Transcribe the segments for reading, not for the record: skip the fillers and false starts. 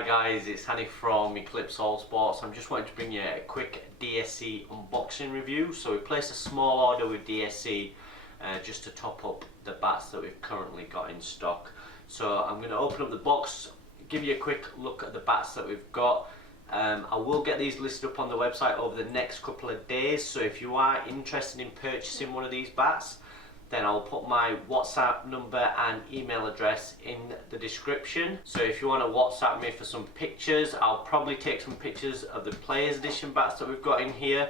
Hi guys, it's Hanny from Eclipse All Sports. I'm just wanting to bring you a quick DSC unboxing review. So we placed a small order with DSC just to top up the bats that we've currently got in stock. So I'm going to open up the box, give you a quick look at the bats that we've got. I will get these listed up on the website over the next couple of days, so if you are interested in purchasing one of these bats, then I'll put my WhatsApp number and email address in the description. So if you want to WhatsApp me for some pictures, I'll probably take some pictures of the Players Edition bats that we've got in here,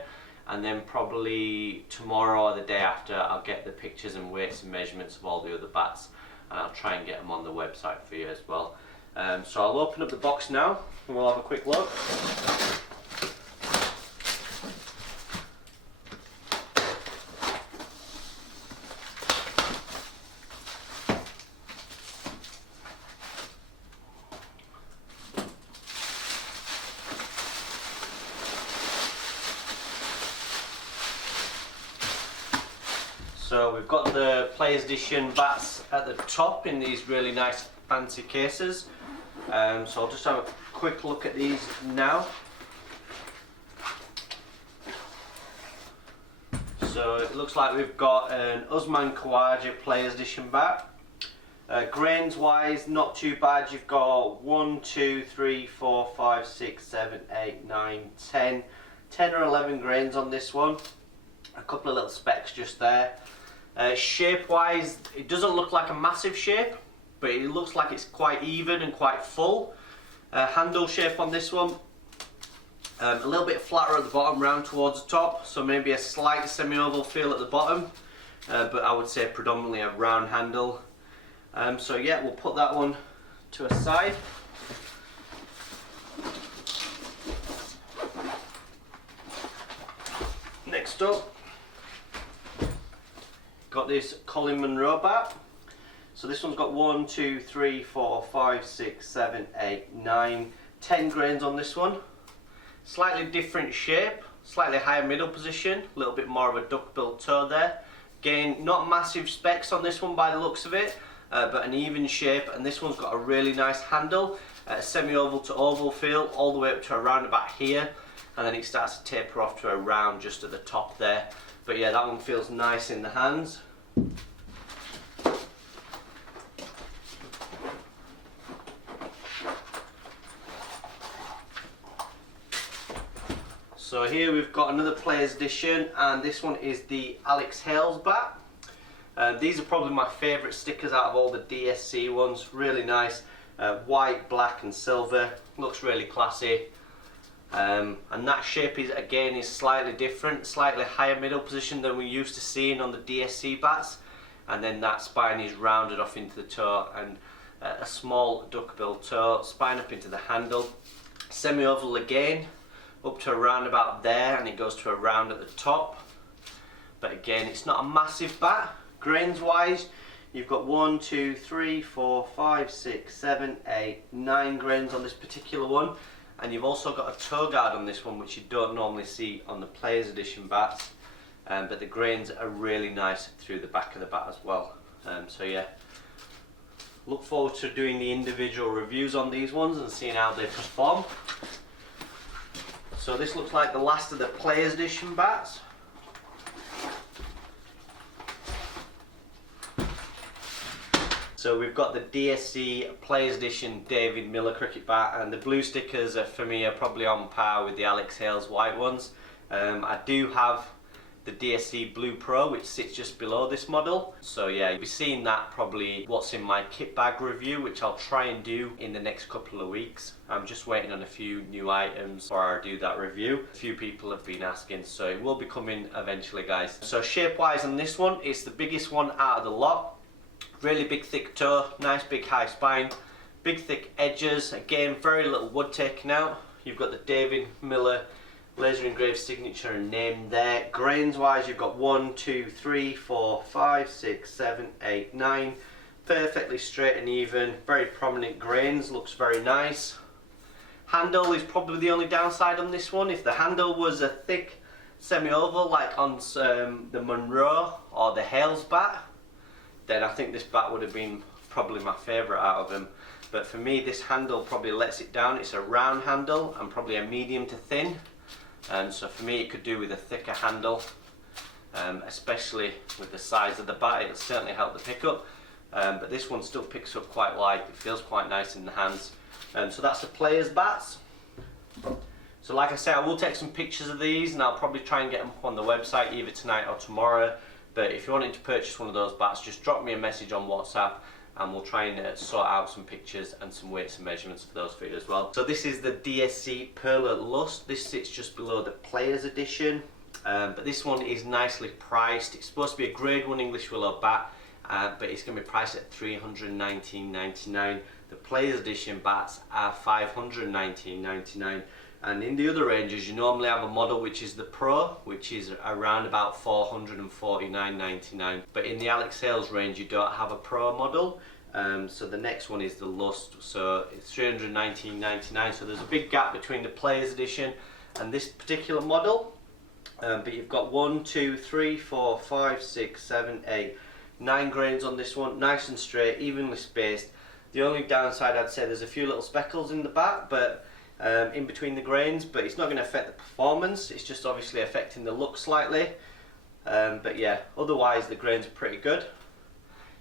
and then probably tomorrow or the day after I'll get the pictures and weights and measurements of all the other bats, and I'll try and get them on the website for you as well. So I'll open up the box now and we'll have a quick look. So we've got the Players Edition bats at the top in these really nice fancy cases. So I'll just have a quick look at these now. So it looks like we've got an Usman Khawaja Players Edition bat. Grains wise, not too bad. You've got 1, 2, 3, 4, 5, 6, 7, 8, 9, 10 or 11 grains on this one. A couple of little specks just there. Shape wise, it doesn't look like a massive shape, but it looks like it's quite even and quite full. Handle shape on this one, a little bit flatter at the bottom, round towards the top, so maybe a slight semi-oval feel at the bottom, but I would say predominantly a round handle. So yeah, we'll put that one to a side. Next up, got this Colin Monroe bat. So this one's got 1, 2, 3, 4, 5, 6, 7, 8, 9, 10 grains on this one. Slightly different shape, slightly higher middle position, a little bit more of a duck-bill toe there. Again, not massive specs on this one by the looks of it, but an even shape, and this one's got a really nice handle, semi-oval to oval feel, all the way up to around about here, and then it starts to taper off to a round just at the top there. But yeah, that one feels nice in the hands. So here we've got another Players Edition, and this one is the Alex Hales bat. These are probably my favourite stickers out of all the DSC ones. Really nice, white, black and silver, looks really classy. And that shape is slightly different, slightly higher middle position than we're used to seeing on the DSC bats, and then that spine is rounded off into the toe, and a small duckbill toe, spine up into the handle, semi-oval again, up to around about there, and it goes to a round at the top. But again, it's not a massive bat. Grains wise, you've got 1, 2, 3, 4, 5, 6, 7, 8, 9 grains on this particular one. And you've also got a toe guard on this one, which you don't normally see on the Players Edition bats. But the grains are really nice through the back of the bat as well. So yeah, look forward to doing the individual reviews on these ones and seeing how they perform. So this looks like the last of the Players Edition bats. So we've got the DSC Players Edition David Miller cricket bat, and the blue stickers for me are probably on par with the Alex Hales white ones. I do have the DSC Blue Pro, which sits just below this model. So yeah, you'll be seeing that probably what's in my kit bag review, which I'll try and do in the next couple of weeks. I'm just waiting on a few new items before I do that review. A few people have been asking, so it will be coming eventually, guys. So shape wise on this one, it's the biggest one out of the lot. Really big thick toe, nice big high spine, big thick edges, again very little wood taken out. You've got the David Miller laser engraved signature and name there. Grains wise, you've got 1, 2, 3, 4, 5, 6, 7, 8, 9. Perfectly straight and even, very prominent grains, looks very nice. Handle is probably the only downside on this one. If the handle was a thick semi-oval like on the Monroe or the Hales bat, then I think this bat would have been probably my favourite out of them. but for me this handle probably lets it down. It's a round handle and probably a medium to thin, so for me it could do with a thicker handle, especially with the size of the bat. It'll certainly help the pickup, but this one still picks up quite light. It feels quite nice in the hands. So that's the Players bats. So like I said, I will take some pictures of these and I'll probably try and get them up on the website either tonight or tomorrow. But if you're wanting to purchase one of those bats, just drop me a message on WhatsApp and we'll try and sort out some pictures and some weights and measurements for those for you as well. So this is the DSC Perler Lost. This sits just below the Players Edition, but this one is nicely priced. It's supposed to be a grade 1 English willow bat, but it's going to be priced at $319.99. The Players Edition bats are $519.99. And in the other ranges you normally have a model which is the Pro, which is around about $449.99. But in the Alex Hales range you don't have a Pro model, so the next one is the Lust, so it's $319.99. So there's a big gap between the Players Edition and this particular model. But you've got 1, 2, 3, 4, 5, 6, 7, 8, 9 grains on this one, nice and straight, evenly spaced. The only downside I'd say, there's a few little speckles in the bat, but in between the grains, but it's not going to affect the performance. It's just obviously affecting the look slightly, but yeah, otherwise the grains are pretty good.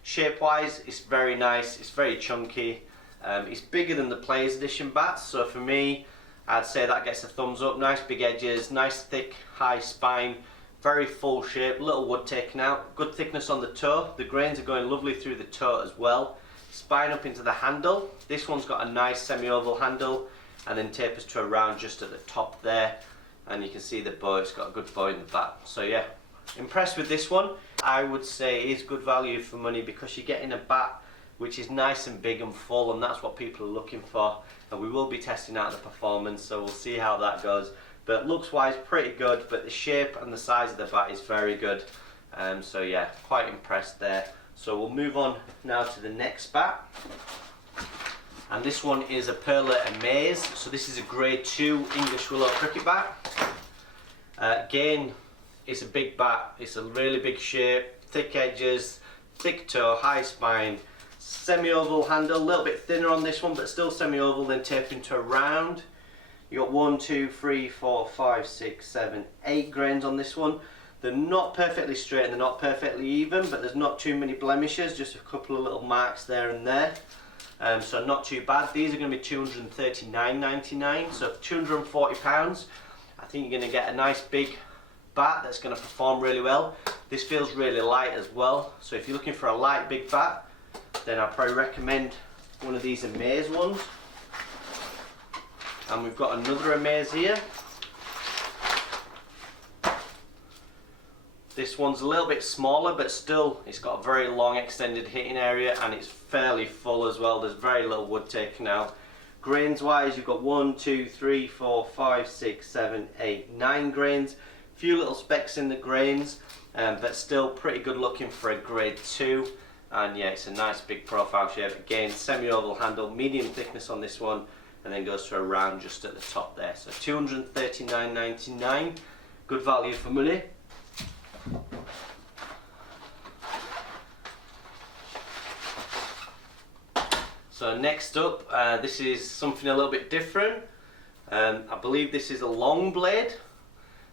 Shape wise it's very nice, it's very chunky, it's bigger than the Players Edition bats, so for me I'd say that gets a thumbs up. Nice big edges, nice thick high spine, very full shape, little wood taken out, good thickness on the toe. The grains are going lovely through the toe as well. Spine up into the handle. This one's got a nice semi-oval handle and then tapers to a round just at the top there, and you can see the bow, it's got a good bow in the bat. So yeah, impressed with this one. I would say it is good value for money because you're getting a bat which is nice and big and full, and that's what people are looking for. And we will be testing out the performance, so we'll see how that goes. But looks wise pretty good, but the shape and the size of the bat is very good. So yeah, quite impressed there. So we'll move on now to the next bat. And this one is a Perler Amaze. So this is a grade 2 English willow cricket bat. Again, it's a big bat. It's a really big shape, thick edges, thick toe, high spine, semi-oval handle, a little bit thinner on this one, but still semi-oval, then tapering to a round. You got 1, 2, 3, 4, 5, 6, 7, 8 grains on this one. They're not perfectly straight and they're not perfectly even, but there's not too many blemishes, just a couple of little marks there and there. So not too bad. These are going to be $239.99, so for £240 I think you're going to get a nice big bat that's going to perform really well. This feels really light as well, so if you're looking for a light big bat, then I'd probably recommend one of these Amaze ones. And we've got another Amaze here. This one's a little bit smaller, but still it's got a very long extended hitting area and it's fairly full as well. There's very little wood taken out. Grains wise you've got 1, 2, 3, 4, 5, 6, 7, 8, 9 grains. Few little specks in the grains, but still pretty good looking for a grade 2. And yeah, it's a nice big profile shape. Again, semi-oval handle, medium thickness on this one, and then goes to a round just at the top there. So $239.99, good value for money. So next up, this is something a little bit different. I believe this is a long blade.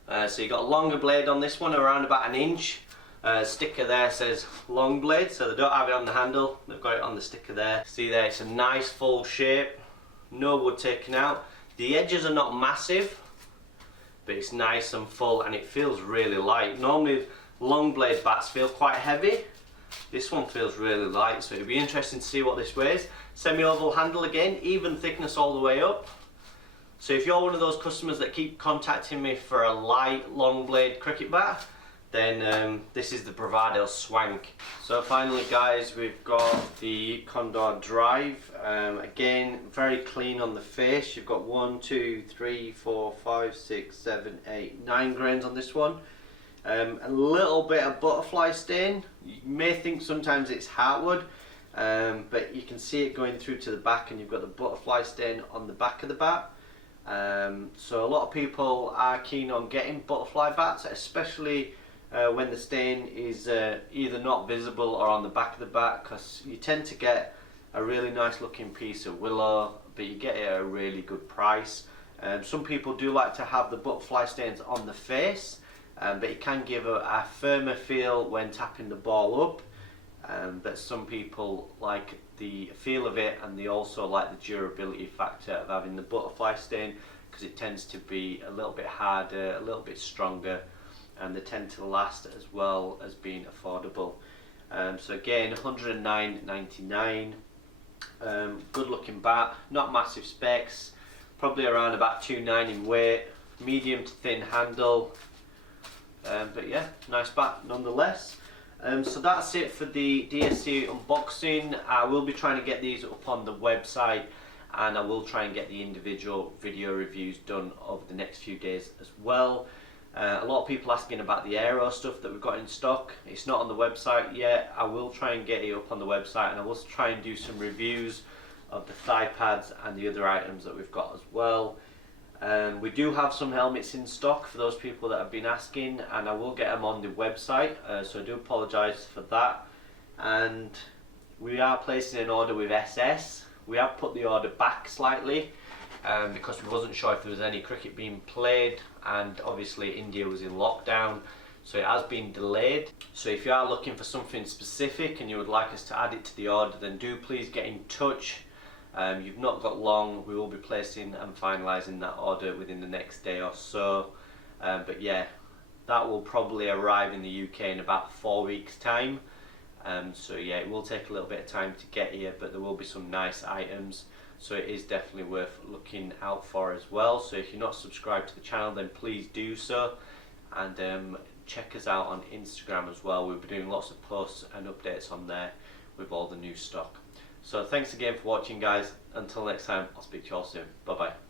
So you've got a longer blade on this one, around about 1 inch. Sticker there says long blade, so they don't have it on the handle, they've got it on the sticker there. See there, it's a nice full shape, no wood taken out. The edges are not massive, but it's nice and full and it feels really light. Normally long blade bats feel quite heavy. This one feels really light, so it'll be interesting to see what this weighs. Semi-oval handle again, even thickness all the way up. So if you're one of those customers that keep contacting me for a light long blade cricket bat, then this is the Bravado Swank. So finally guys, we've got the Condor Drive. Again, very clean on the face. You've got 1, 2, 3, 4, 5, 6, 7, 8, 9 grains on this one. A little bit of butterfly stain. You may think sometimes it's heartwood, but you can see it going through to the back and you've got the butterfly stain on the back of the bat. So a lot of people are keen on getting butterfly bats, especially when the stain is either not visible or on the back of the bat, because you tend to get a really nice looking piece of willow, but you get it at a really good price. Some people do like to have the butterfly stains on the face, but it can give a firmer feel when tapping the ball up. But some people like the feel of it, and they also like the durability factor of having the butterfly stain, because it tends to be a little bit harder, a little bit stronger, and they tend to last as well as being affordable. So again, $109.99. Good looking bat, not massive specs, probably around about 2.9 in weight, medium to thin handle, but yeah, nice bat nonetheless. So that's it for the DSC unboxing. I will be trying to get these up on the website, and I will try and get the individual video reviews done over the next few days as well. A lot of people asking about the aero stuff that we've got in stock. It's not on the website yet. I will try and get it up on the website, and I will try and do some reviews of the thigh pads and the other items that we've got as well. We do have some helmets in stock for those people that have been asking, and I will get them on the website, so I do apologise for that. And we are placing an order with SS. We have put the order back slightly, because we wasn't sure if there was any cricket being played, and obviously India was in lockdown, so it has been delayed. So if you are looking for something specific and you would like us to add it to the order, then do please get in touch. You've not got long. We will be placing and finalising that order within the next day or so. But yeah, that will probably arrive in the UK in about 4 weeks time. So yeah, it will take a little bit of time to get here, but there will be some nice items. So it is definitely worth looking out for as well. So if you're not subscribed to the channel, then please do so. And check us out on Instagram as well. We'll be doing lots of posts and updates on there with all the new stock. So thanks again for watching, guys. Until next time, I'll speak to you all soon. Bye bye.